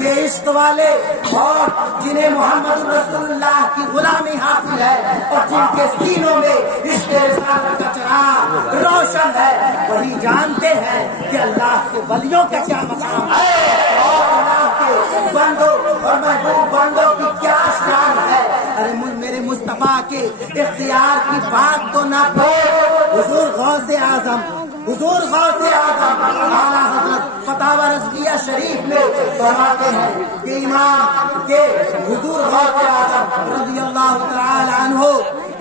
یہ عشق والے اور جنہیں محمد رسول اللہ کی غلامی حاصل ہے اور جن کے سینوں میں عشق رسالت کا چراغ روشن ہے، وہی جانتے ہیں کہ اللہ کے ولیوں کا کیا مقام ہے اور اللہ کے بندوں اور محبوب بندوں کی کیا شان ہے۔ ارے میرے مصطفیٰ کے اختیار کی بات تو نہ پوچھ، حضور غوث اعظم اعلیٰ حضرت فتاوی رضویہ شریف میں فرماتے ہیں کہ امام کے حضور غوث اعظم رضی اللہ تعالی عنہ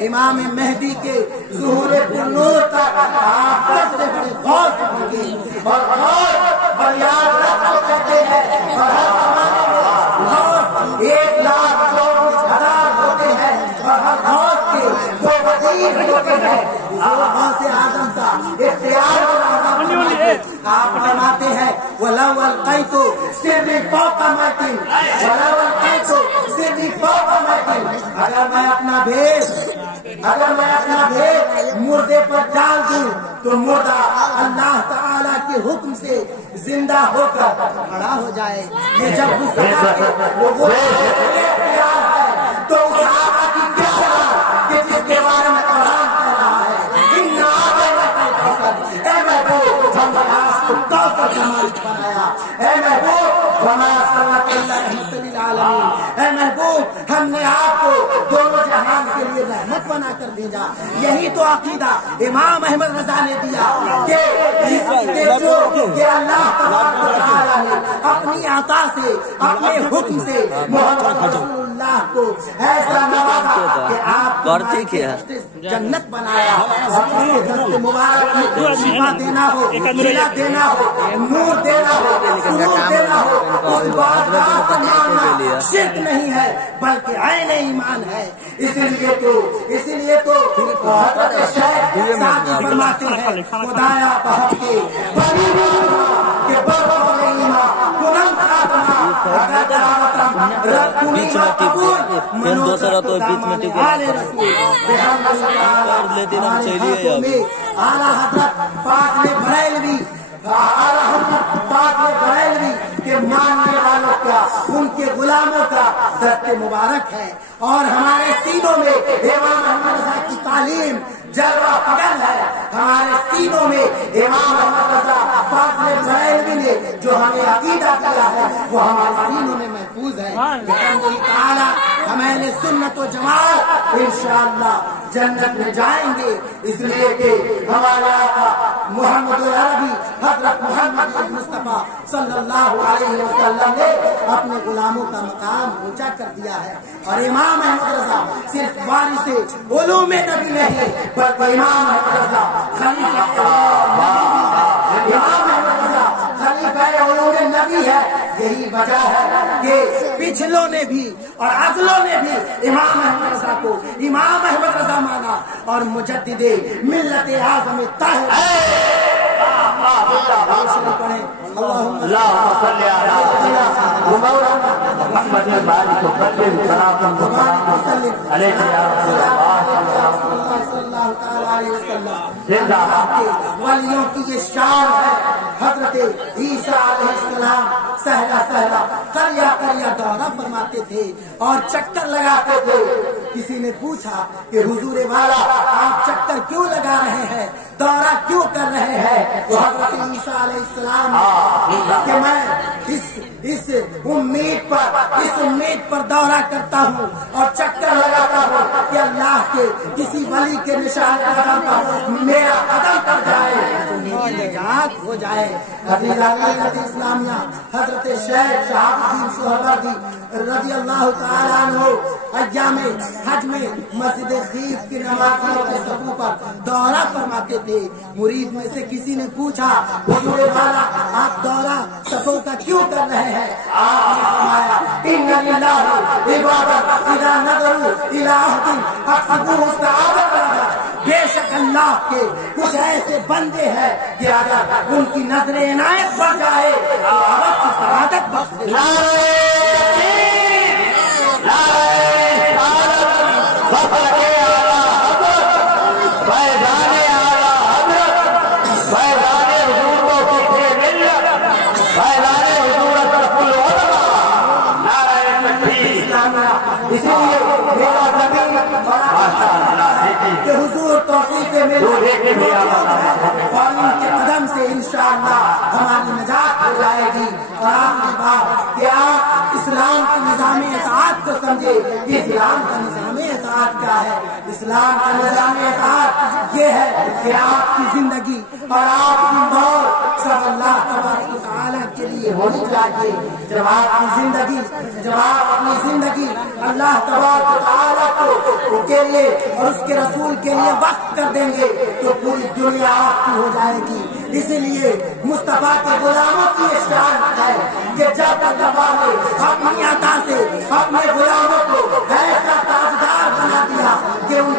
امام مہدی کے ظہور نور تک آپ سب سے بڑے غوث ہوں گے اور غوث فریاد رکھ کرتے ہیں اور ہر زمانے میں غوث 1,24,000 ہوتے ہیں اور ہر غوث کے 2 وزیر ہوتے ہیں۔ غوث اعظم کا اختیار آپ فرماتے ہیں وَلَوْ أَلْقَيْتُ سِرِّي فَوْقَ مَتٍ وَلَوْ أَلْقَيْتُ سِرِّي فَوْقَ مَتٍ، اگر میں اپنا بھید مردے پر ڈال دوں تو مردہ اللہ تعالیٰ کے حکم سے زندہ ہو کر کھڑا ہو جائے۔ یہ جب وہ اختیار ہے تو اس آقا کی کیا بات کہ جس کے بارے میں قرآن کہہ رہا ہے اے محبوب اے محبوب اے محبوب ہم نے آپ کو دونوں جہان کے لیے رحمت بنا کر بھیجا۔ یہی تو عقیدہ امام احمد رضا نے دیا کہ اللہ تبارک و تعالیٰ نے اپنی عطا سے اپنے حکم سے محمد رسول اللہ کو ایسا نوازا کہ آپ کو جنت بنایا، مبارک شفا دینا ہو، صلہ دینا ہو، نور دینا ہو، سرور دینا ہو، اس بات کا ماننا شرک نہیں ہے بلکہ عین ایمان ہے۔ اس لیے تو حضرت شیخ سعدی فرماتے ہیں خدایا بہت کے بڑی کہ برباد ایمان کنم خاتمہ اگر دعوتم رب کنیمہ قبول دوسرا تو بیچ میں ٹکے اعلیٰ حضرت فاضل بریلوی کے ماننے والوں کا، ان کے غلاموں کا دست مبارک ہے اور ہمارے سینوں میں امام احمد رضا کی تعلیم جلوہ فگن ہے۔ ہمارے سینوں میں امام احمد رضا فاضل بریلوی نے جو ہمیں عقیدہ دیا ہے وہ ہمارے سینوں میں محفوظ ہے۔ ہم اہل سنت و جماعت انشاءاللہ جنت میں جائیں گے، اس لیے کہ ہمارا محمد العربی حضرت محمد مصطفیٰ صلی اللہ علیہ وسلم نے اپنے غلاموں کا مقام اونچا کر دیا ہے۔ اور امام احمد رضا صرف وارث علوم نبی نہیں بلکہ امام احمد رضا خلیفہ علوم نبی ہے۔ یہی وجہ ہے کہ پچھلوں نے بھی اور اگلوں نے بھی امام احمد رضا کو امام احمد رضا مانا اور مجدد ملت اعظم طاہر ولیوں کی یہ شان ہے۔ حضرت عیسیٰ علیہ السلام سہلا قریہ دورہ فرماتے تھے اور چکر لگاتے تھے۔ کسی نے پوچھا کہ حضور والا آپ چکر کیوں لگا رہے ہیں، دورہ کیوں کر رہے ہیں؟ تو حضرت عیسیٰ علیہ السلام کہ میں اس امید پر دورہ کرتا ہوں اور چکر لگاتا ہوں کہ اللہ کے کسی ولی کے نشان قدم پر میرا قدم پڑ جائے تو میری نجات ہو جائے۔ اسلامیہ حضرت شیخ شہاب الدین سہروردی رضی اللہ تعالیٰ عنہ ایام حج میں مسجد خیف کی نمازیوں کے صفوں پر دورہ فرماتے تھے۔ مرید میں سے کسی نے پوچھا حضور والا آپ دورہ صفوں کا کیوں کر رہے ہیں؟ آپ نے فرمایا ان للہ عبادت اذا نظروا الی عہد اقصدوہ استعاذت اللہ، بے شک اللہ کے کچھ ایسے بندے ہیں کہ اگر ان کی نظر عنایت بڑھ جائے تو عرب کی سعادت بخش اعلان حضور اشرف العلماء نعرہ تکبیر. اسی لیے میرا زمین کہ حضور توفیق مل اور ان کے قدم سے انشاءاللہ ہماری نجات ہو جائے گی. اور آخری بات کہ آپ اسلام کے نظام اطاعت کو سمجھے کہ اسلام کا نظام اطاعت کیا ہے. اسلام کا نظام اطاعت یہ ہے کہ آپ کی زندگی اور آپ کی موت سب اللہ تبارک و تعالیٰ کے لیے ہونی چاہیے. جب آپ اپنی زندگی اللہ تبارک و تعالیٰ کو کے لیے اور اس کے رسول کے لیے وقف کر دیں گے تو پوری دنیا آپ کی ہو جائے گی. اسی لیے مصطفیٰ کے غلاموں کی شان ہے کہ جب مصطفیٰ نے اپنی عطا سے اپنے غلاموں کو ایسا تاجدار بنا دیا کہ ان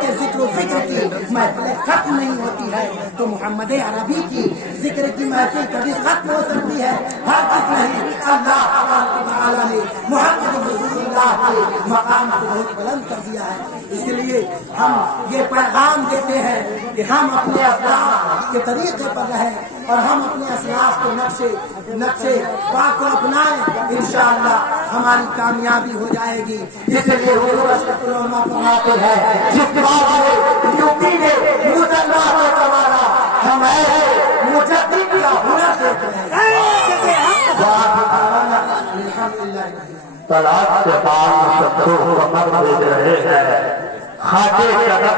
کے ذکر و فکر کی محفلیں ختم نہیں ہوتی ہے, تو محمد عربی کی ذکر کی محفل کبھی ختم ہو سکتی ہے؟ ہرگز نہیں. اللہ تبارک و تعالیٰ نے محمد رسول اللہ کے مقام کو بہت بلند کر دیا ہے. اس لیے ہم یہ پیغام دیتے ہیں کہ ہم اپنے اسلاف کے طریقے پر رہیں اور ہم اپنے اسلاف کے نقشے پاک کو اپنائیں. انشاءاللہ ہماری کامیابی ہو جائے گی. اس لیے حضور اشرف العلماء فرماتے ہیں جس بات میں یوپی نے مسلمان کو سنبھالا ہم ایسے مجدد کا ہنر دیکھ رہے ہیں. طلاق سے بعد سب کو کمر دے رہے ہیں. خاکے